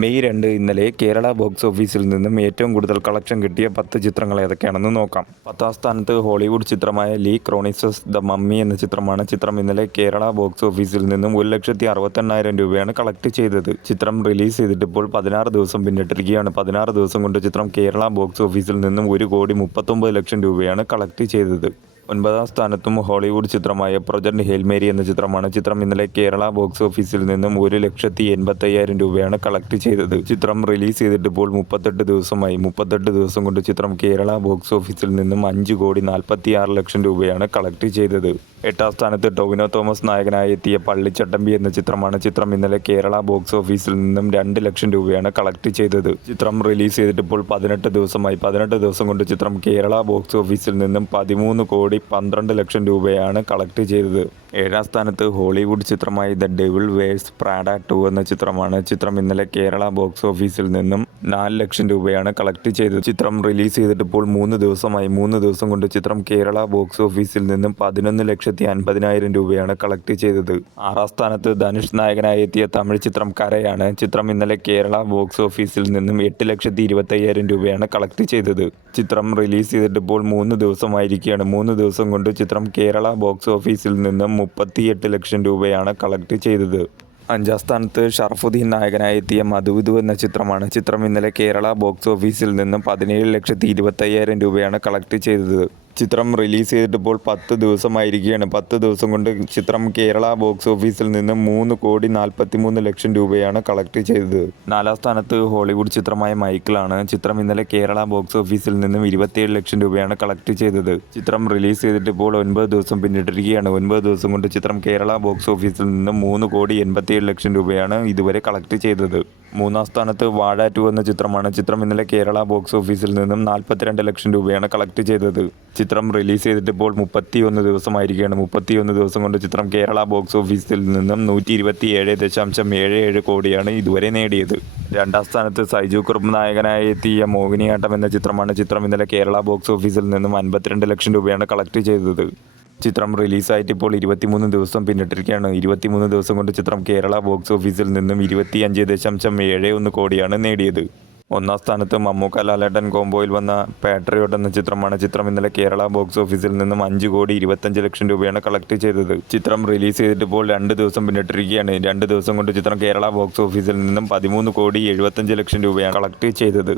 May 2 ഇന്നലെ Kerala box ഓഫീസിൽ നിന്നും ഏറ്റവും കൂടുതൽ കളക്ഷൻ കിട്ടിയ 10 ചിത്രങ്ങൾ ഏതൊക്കെയാണെന്ന് നോക്കാം. 10ാം സ്ഥാനത്ത് ഹോളിവുഡ് ചിത്രമായ ലീ ക്രോണിസസ് ദ മമ്മി എന്ന ചിത്രമാണ്. ചിത്രം ഇന്നലെ കേരള ബോക്സ് ഓഫീസിൽ നിന്നും 1,68,000 രൂപയാണ് കളക്ട് ചെയ്തത്. ചിത്രം റിലീസ് ചെയ്തിട്ട് ഇപ്പോൾ 16 ദിവസം പിന്നിട്ടിരിക്കുകയാണ്. 16 ദിവസം കൊണ്ട് ചിത്രം കേരള ബോക്സ് ഓഫീസിൽ നിന്നും 1,39,00,000 രൂപയാണ് കളക്ട് ചെയ്തത്. 9ാം സ്ഥാനത്തും ഹോളിവുഡ് ചിത്രമായ പ്രൊജക്ട് ഹെയിൽ മേരി എന്ന ചിത്രമാണ്. ചിത്രം ഇന്നലെ കേരള ബോക്സ് ഓഫീസിൽ നിന്നും 1,85,000 രൂപയാണ് കളക്ട് ചെയ്തത്. ചിത്രം റിലീസ് ചെയ്തിട്ട് ഇപ്പോൾ 38 ദിവസമായി. 38 ദിവസം കൊണ്ട് ചിത്രം കേരള ബോക്സ് ഓഫീസിൽ നിന്നും 5,46,00,000 രൂപയാണ് കളക്ട് ചെയ്തത്. 8ാം സ്ഥാനത്ത് ടൊവിനോ തോമസ് നായകനായി എത്തിയ പള്ളിച്ചട്ടമ്പി എന്ന ചിത്രമാണ്. ചിത്രം ഇന്നലെ കേരള ബോക്സ് ഓഫീസിൽ നിന്നും 2,00,000 രൂപയാണ് കളക്ട് ചെയ്തത്. ചിത്രം റിലീസ് ചെയ്തിട്ട് ഇപ്പോൾ 18 ദിവസമായി. 18 ദിവസം കൊണ്ട് ചിത്രം കേരള ബോക്സ് ഓഫീസിൽ നിന്നും 13,12,00,000 രൂപയാണ് കളക്ട് ചെയ്തത്. 7ാം സ്ഥാനത്ത് ഹോളിവുഡ് ചിത്രമായ ദ ഡെവിൾ വെയേഴ്സ് പ്രാഡ 2 എന്ന ചിത്രമാണ്. ചിത്രം ഇന്നലെ കേരള ബോക്സ് ഓഫീസിൽ നിന്നും 4,00,000 രൂപയാണ് കളക്ട് ചെയ്തത്. ചിത്രം റിലീസ് ചെയ്തിട്ട് ഇപ്പോൾ 3 ദിവസമായി. 3 ദിവസം കൊണ്ട് ചിത്രം കേരള ബോക്സ് ഓഫീസിൽ നിന്നും 11,50,000 രൂപയാണ് കളക്ട് ചെയ്തത്. 6ാം സ്ഥാനത്ത് ധനുഷ് നായകനായി എത്തിയ തമിഴ് ചിത്രം കരയാണ്. ചിത്രം ഇന്നലെ കേരള ബോക്സ് ഓഫീസിൽ നിന്നും 8,25,000 രൂപയാണ് കളക്ട് ചെയ്തത്. ചിത്രം റിലീസ് ചെയ്തിട്ട് ഇപ്പോൾ 3 ദിവസമായിരിക്കുകയാണ്. 3 ദിവസം കൊണ്ട് ചിത്രം കേരള ബോക്സ് ഓഫീസിൽ നിന്നും 38,00,000 രൂപയാണ് കളക്ട് ചെയ്തത്. 5ാം സ്ഥാനത്ത് ഷറഫുദ്ദീൻ നായകനായി എത്തിയ മധുവിധു എന്ന ചിത്രമാണ്. ചിത്രം ഇന്നലെ കേരള ബോക്സ് ഓഫീസിൽ നിന്നും 17,25,000 രൂപയാണ് കളക്ട് ചെയ്തത്. ചിത്രം റിലീസ് ചെയ്തിട്ട് ഇപ്പോൾ 10 ദിവസമായിരിക്കുകയാണ്. 10 ദിവസം കൊണ്ട് ചിത്രം കേരള ബോക്സ് ഓഫീസിൽ നിന്നും 3,43,00,000 രൂപയാണ് കളക്ട് ചെയ്തത്. 4ാം സ്ഥാനത്ത് ഹോളിവുഡ് ചിത്രമായ മൈക്കിളാണ്. ചിത്രം ഇന്നലെ കേരള ബോക്സ് ഓഫീസിൽ നിന്നും 27,00,000 രൂപയാണ് കളക്ട് ചെയ്തത്. ചിത്രം റിലീസ് ചെയ്തിട്ട് ഇപ്പോൾ 9 ദിവസം പിന്നിട്ടിരിക്കുകയാണ്. 9 ദിവസം കൊണ്ട് ചിത്രം കേരള ബോക്സ് ഓഫീസിൽ നിന്നും 3,87,00,000 രൂപയാണ് ഇതുവരെ കളക്ട് ചെയ്തത്. 3ാം സ്ഥാനത്ത് വാഴ 2 എന്ന ചിത്രമാണ്. ചിത്രം ഇന്നലെ കേരള ബോക്സ് ഓഫീസിൽ നിന്നും 42,00,000 രൂപയാണ് കളക്ട് ചെയ്തത്. ചിത്രം റിലീസ് ചെയ്തിട്ട് ഇപ്പോൾ 31 ദിവസമായിരിക്കുകയാണ്. 31 ദിവസം കൊണ്ട് ചിത്രം കേരള ബോക്സ് ഓഫീസിൽ നിന്നും 127.77 കോടിയാണ് ഇതുവരെ നേടിയത്. 2ാം സ്ഥാനത്ത് സൈജു കുറുപ്പ് നായകനായി എത്തിയ മോഹിനിയാട്ടം എന്ന ചിത്രമാണ്. ചിത്രം ഇന്നലെ കേരള ബോക്സ് ഓഫീസിൽ നിന്നും 52,00,000 രൂപയാണ് കളക്ട് ചെയ്തത്. ചിത്രം റിലീസായിട്ട് ഇപ്പോൾ 23 ദിവസം പിന്നിട്ടിരിക്കുകയാണ്. 23 ദിവസം കൊണ്ട് ചിത്രം കേരള ബോക്സ് ഓഫീസിൽ നിന്നും 25.71 കോടിയാണ് നേടിയത്. 1ാം സ്ഥാനത്ത് മമ്മൂക്ക ലാലേട്ടൻ കോംബോയിൽ വന്ന പാട്രിയോട്ട് എന്ന ചിത്രമാണ്. ചിത്രം ഇന്നലെ കേരള ബോക്സ് ഓഫീസിൽ നിന്നും 5,25,00,000 രൂപയാണ് കളക്ട് ചെയ്തത്. ചിത്രം റിലീസ് ചെയ്തിട്ട് ഇപ്പോൾ 2 ദിവസം പിന്നിട്ടിരിക്കുകയാണ്. 2 ദിവസം കൊണ്ട് ചിത്രം കേരള ബോക്സ് ഓഫീസിൽ നിന്നും 13,75,00,000 രൂപയാണ് കളക്ട് ചെയ്തത്.